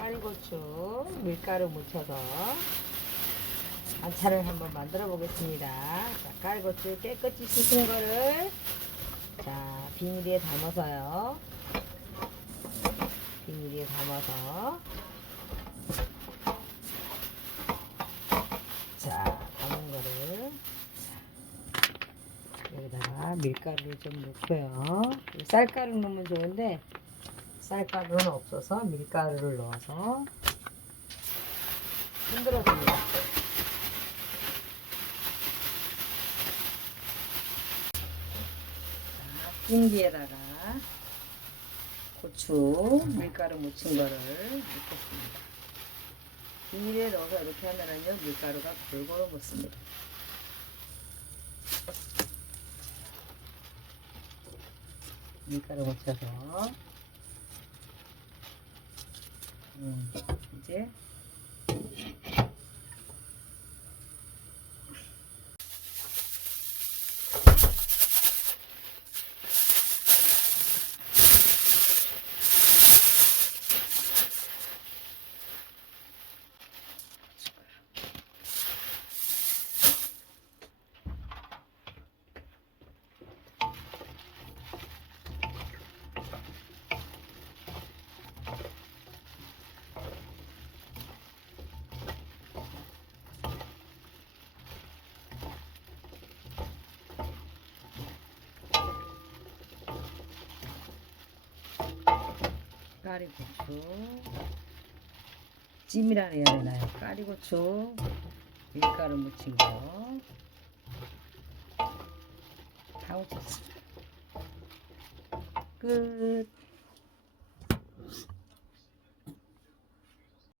까리고추 밀가루 묻혀서 반찬을 한번 만들어 보겠습니다. 자, 까리고추 깨끗이 씻은 거를 자 비닐에 담아서요. 비닐에 담아서 자 담은 거를 여기다가 밀가루를 좀 넣고요. 쌀가루 넣으면 좋은데 쌀가루는 없어서 밀가루를 넣어서 흔들어 줍니다. 자, 찜기에다가 고추, 밀가루 묻힌 거를 넣겠습니다. 비닐에 넣어서 이렇게 하면은요, 밀가루가 골고루 묻습니다. 밀가루 묻혀서 음, 이제 까리고추 찜이라 해야 되나요? 까리고추 밀가루 묻힌 거 다 묻혔습니다. 끝